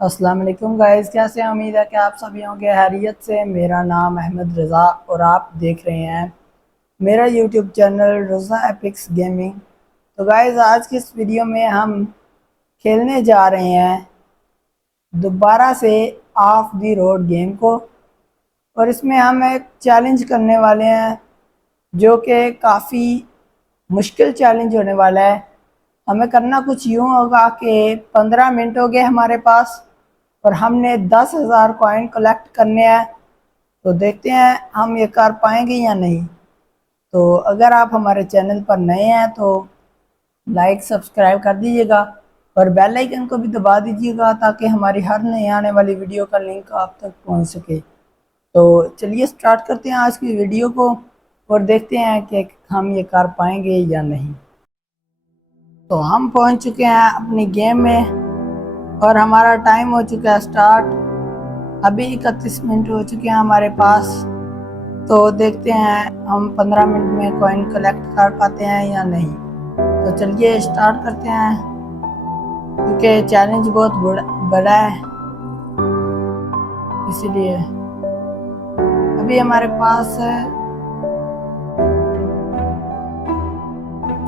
अस्सलाम वालेकुम गाइस, कैसे हैं? उम्मीद है कि आप सभी होंगे हैरियत से। मेरा नाम अहमद रज़ा और आप देख रहे हैं मेरा यूट्यूब चैनल रज़ा एपिक्स गेमिंग। तो गाइस, आज की इस वीडियो में हम खेलने जा रहे हैं दोबारा से ऑफ द रोड गेम को, और इसमें हम एक चैलेंज करने वाले हैं जो कि काफ़ी मुश्किल चैलेंज होने वाला है। हमें करना कुछ यूँ होगा कि 15 मिनट हो गए हमारे पास और हमने 10,000 कॉइन कलेक्ट करने हैं। तो देखते हैं हम ये कर पाएंगे या नहीं। तो अगर आप हमारे चैनल पर नए हैं तो लाइक सब्सक्राइब कर दीजिएगा और बेल आइकन को भी दबा दीजिएगा ताकि हमारी हर नई आने वाली वीडियो का लिंक आप तक पहुंच सके। तो चलिए स्टार्ट करते हैं आज की वीडियो को और देखते हैं कि हम ये कर पाएंगे या नहीं। तो हम पहुंच चुके हैं अपनी गेम में और हमारा टाइम हो चुका है स्टार्ट। अभी 31 मिनट हो चुके हैं हमारे पास। तो देखते हैं हम 15 मिनट में कॉइन कलेक्ट कर पाते हैं या नहीं। तो चलिए स्टार्ट करते हैं क्योंकि चैलेंज बहुत बड़ा है, इसीलिए अभी हमारे पास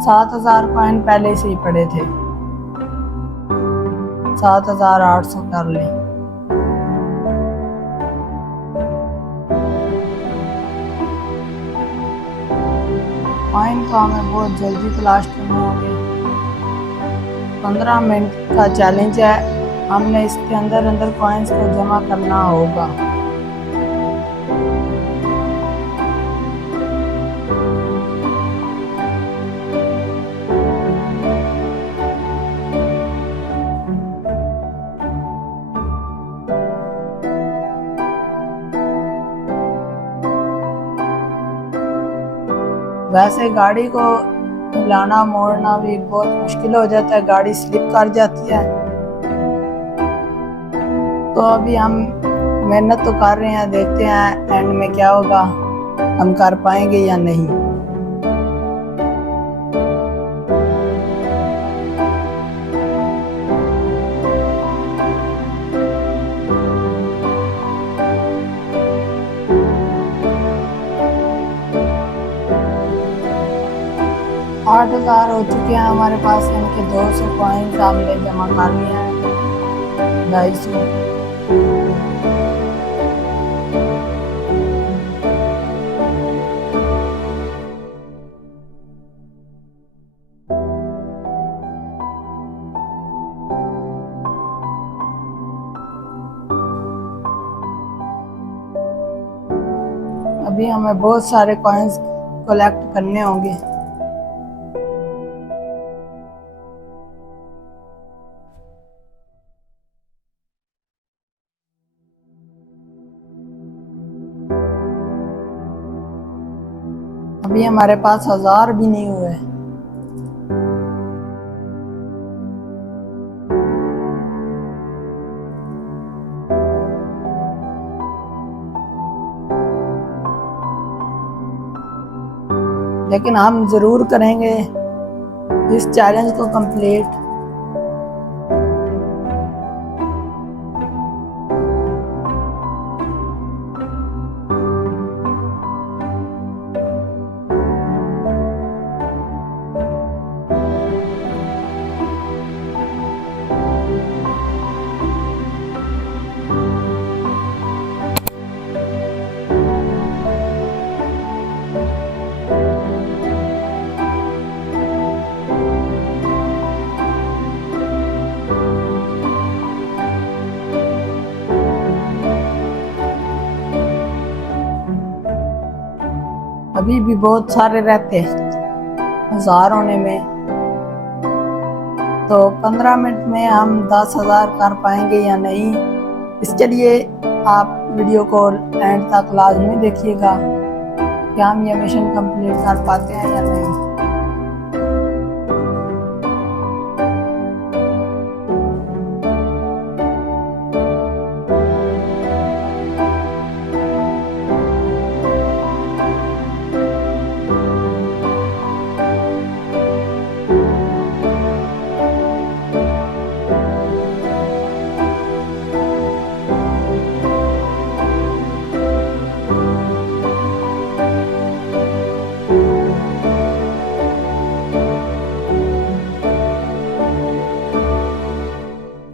7,000 कॉइन पहले से ही पड़े थे। 7,800 कर लें। कॉइन तो हमें बहुत जल्दी तलाश करने होंगे। 15 मिनट का चैलेंज है, हमने इसके अंदर अंदर कॉइन्स को जमा करना होगा। वैसे गाड़ी को हिलाना मोड़ना भी बहुत मुश्किल हो जाता है, गाड़ी स्लिप कर जाती है। तो अभी हम मेहनत तो कर रहे हैं, देखते हैं एंड में क्या होगा, हम कर पाएंगे या नहीं। आठ 8,000 हो चुके हैं हमारे पास, इनके 200 कॉइन्स हमने जमा कर लिए हैं। 250। अभी हमें बहुत सारे कॉइन्स कलेक्ट करने होंगे। अभी हमारे पास 1,000 भी नहीं हुए। लेकिन हम ज़रूर करेंगे इस चैलेंज को कंप्लीट। अभी भी बहुत सारे रहते हैं 1,000 होने में। तो 15 मिनट में हम 10,000 कर पाएंगे या नहीं, इसके लिए आप वीडियो को एंड तक लाजमी देखिएगा कि हम ये मिशन कंप्लीट कर पाते हैं या नहीं।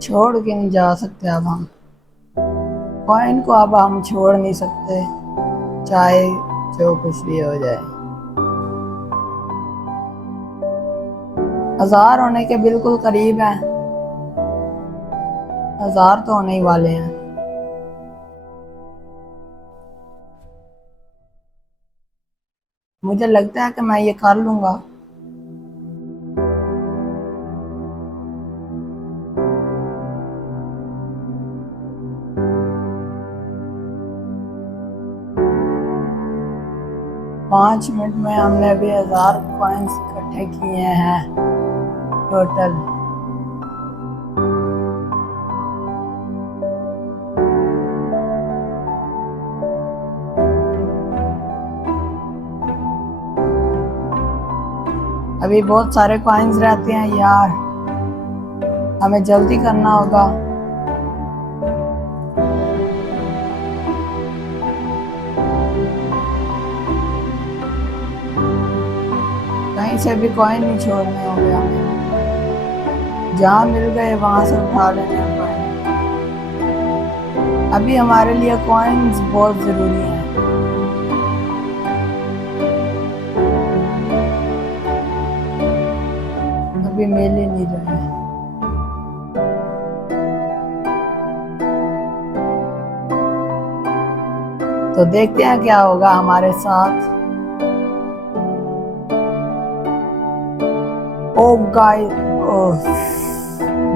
छोड़ के नहीं जा सकते अब हम कॉइन को, अब हम छोड़ नहीं सकते चाहे जो कुछ भी हो जाए। 1000 होने के बिल्कुल करीब है, 1000 तो होने ही वाले हैं। मुझे लगता है कि मैं ये कर लूंगा। पाँच मिनट में हमने अभी 1000 कॉइन्स इकट्ठे किए हैं टोटल। अभी बहुत सारे कॉइन्स रहते हैं यार, हमें जल्दी करना होगा। कहीं से भी कॉइन नहीं छोड़ने होंगे हमें, जहाँ मिल गए वहां से उठा लेने हैं कॉइन। अभी हमारे लिए कॉइन्स बहुत जरूरी हैं। अभी मिल ही नहीं रहे हैं। तो देखते हैं क्या होगा हमारे साथ। ओ गाइस, ओह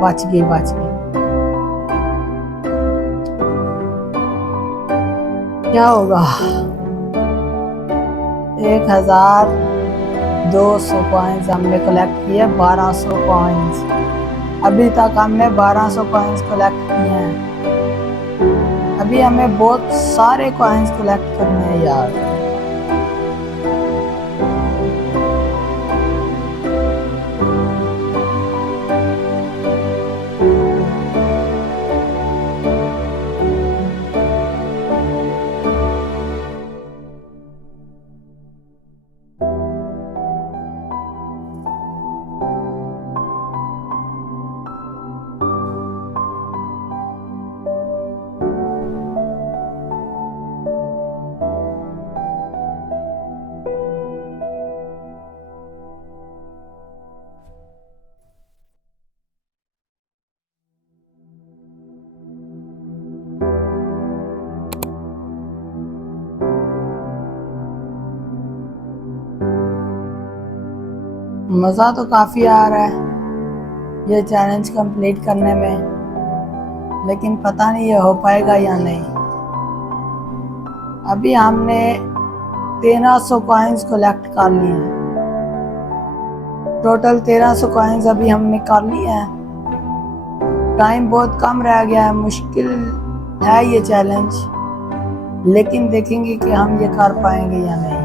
बच गई बच गई। क्या होगा? 1200 कॉइन्स हमने कलेक्ट किए, 1200 कॉइन्स। अभी तक हमने 1200 कॉइन्स कलेक्ट किए हैं। अभी हमें बहुत सारे कॉइन्स कलेक्ट करने हैं यार। मज़ा तो काफ़ी आ रहा है ये चैलेंज कंप्लीट करने में, लेकिन पता नहीं ये हो पाएगा या नहीं। अभी हमने 1300 कॉइन्स कलेक्ट कर लिए हैं, टोटल 1300 कॉइन्स अभी हमने कर लिए हैं। टाइम बहुत कम रह गया है, मुश्किल है ये चैलेंज, लेकिन देखेंगे कि हम ये कर पाएंगे या नहीं।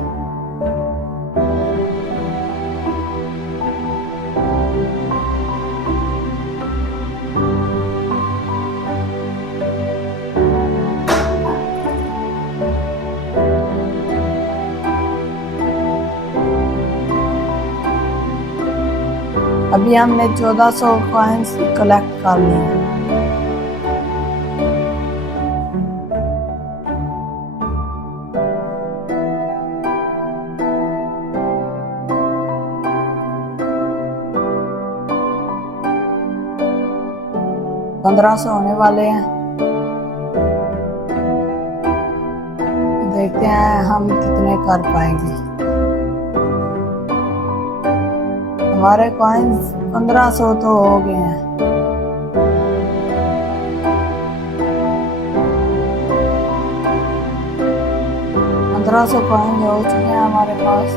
अभी हमने 1400 कॉइन्स कलेक्ट कर लिए हैं। पंद्रह सौ होने वाले हैं, देखते हैं हम कितने कर पाएंगे। हमारे कॉइन्स 1500 तो हो गए हैं। 1500 कॉइन्स हो चुके हैं हमारे पास।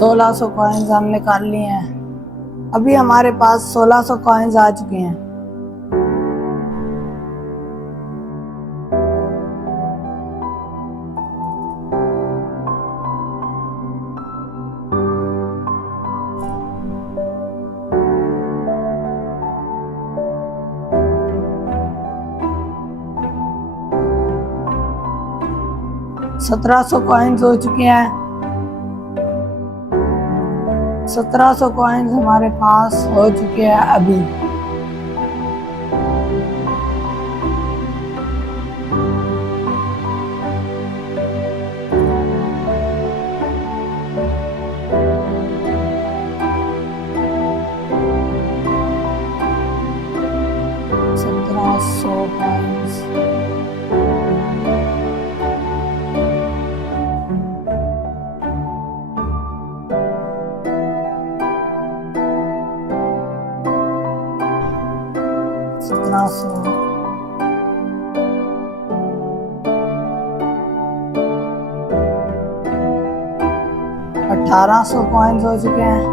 1600 कॉइन्स हमने कर लिए हैं। अभी हमारे पास 1600 कॉइन्स आ चुके हैं। सत्रह सौ कॉइन्स हो चुके हैं। 1700 कॉइन्स हमारे पास हो चुके हैं अभी। सत्रह सौ 1800 कॉइन्स हो चुके हैं।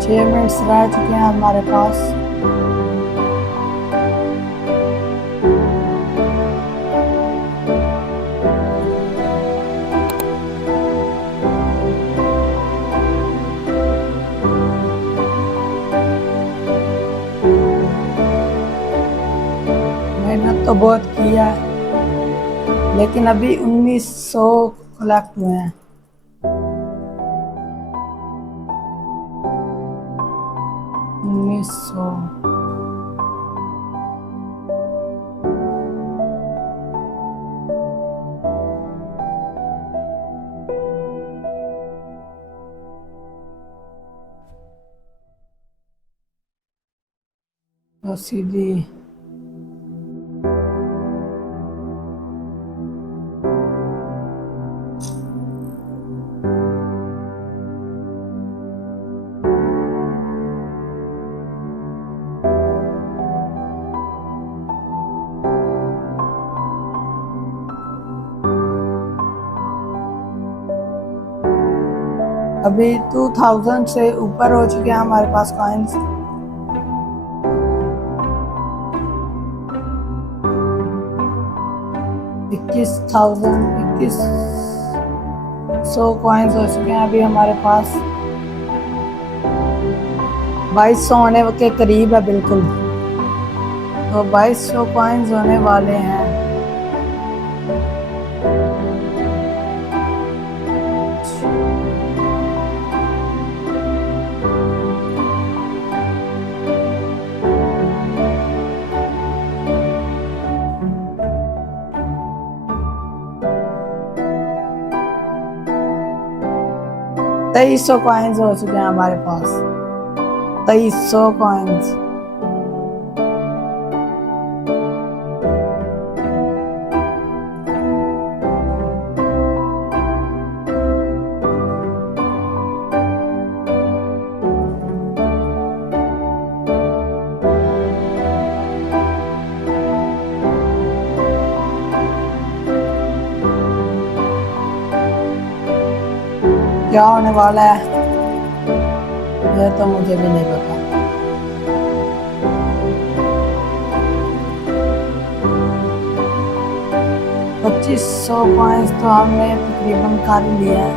छह मिनट्स रह चुके हैं हमारे पास। मेहनत तो बहुत की है, लेकिन अभी 1900 कलेक्ट हुए हैं। 1900 तो सीधी अभी 2000 से ऊपर हो चुके हैं हमारे पास कॉइन्स। इक्कीस सौ कॉइन्स हो चुके हैं अभी हमारे पास। 2200 होने के करीब है बिल्कुल। तो 2200 कॉइन्स होने वाले हैं। तेईस सौ कॉइन्स हो चुके हैं हमारे पास। 2300 कॉइन्स। क्या होने वाला है यह तो मुझे भी नहीं पता। पच्चीस सौ कॉइन्स तो हमने तकरीबन कर लिया है।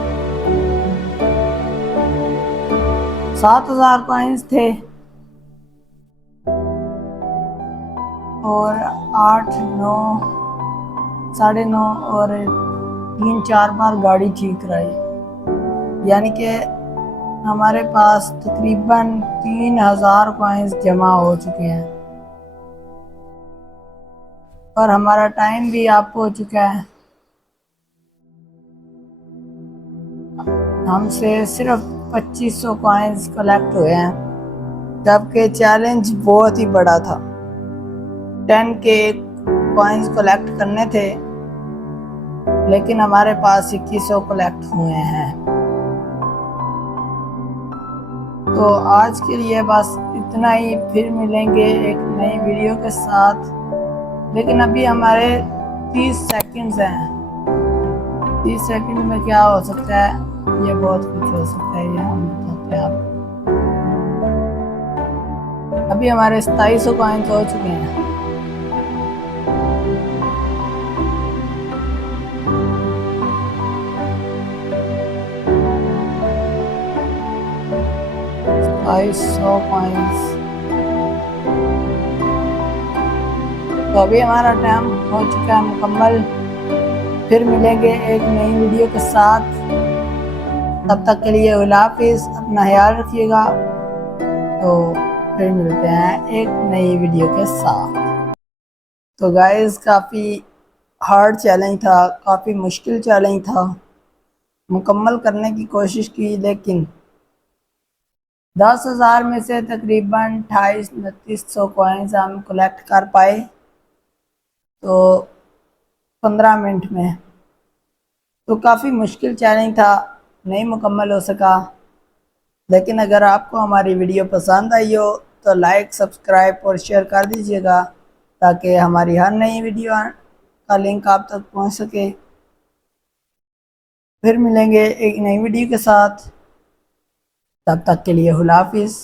7000 कॉइन्स थे और 8, 9, 9.5 और 3-4 बार गाड़ी ठीक कराई, यानी कि हमारे पास तकरीबन 3000 कॉइन्स जमा हो चुके हैं और हमारा टाइम भी अप हो चुका है। हमसे सिर्फ 2500 कॉइन्स कलेक्ट हुए हैं, जबकि चैलेंज बहुत ही बड़ा था। 10K कॉइन्स कलेक्ट करने थे, लेकिन हमारे पास 2100 कलेक्ट हुए हैं। तो आज के लिए बस इतना ही, फिर मिलेंगे एक नई वीडियो के साथ। लेकिन अभी हमारे 30 सेकंड्स हैं। 30 सेकंड में क्या हो सकता है, ये बहुत कुछ हो सकता है, ये हम बताते हैं आपको। अभी हमारे 2700 कॉइन्स हो चुके हैं। कॉइन्स। तो अभी हमारा टाइम हो चुका है मुकम्मल। फिर मिलेंगे एक नई वीडियो के साथ। तब तक के लिए अल्लाह हाफिज़, अपना ख्याल रखिएगा। तो फिर मिलते हैं एक नई वीडियो के साथ। तो गाइस काफ़ी हार्ड चैलेंज था, काफ़ी मुश्किल चैलेंज था, मुकम्मल करने की कोशिश की, लेकिन 10,000 में से तकरीबन 28-2900 कॉइन्स हम कलेक्ट कर पाए। तो 15 मिनट में। तो काफ़ी मुश्किल चैलेंज था, नहीं मुकम्मल हो सका। लेकिन अगर आपको हमारी वीडियो पसंद आई हो तो लाइक, सब्सक्राइब और शेयर कर दीजिएगा, ताकि हमारी हर नई वीडियो का लिंक आप तक पहुंच सके। फिर मिलेंगे एक नई वीडियो के साथ। तब तक के लिए अल्लाह हाफिज़।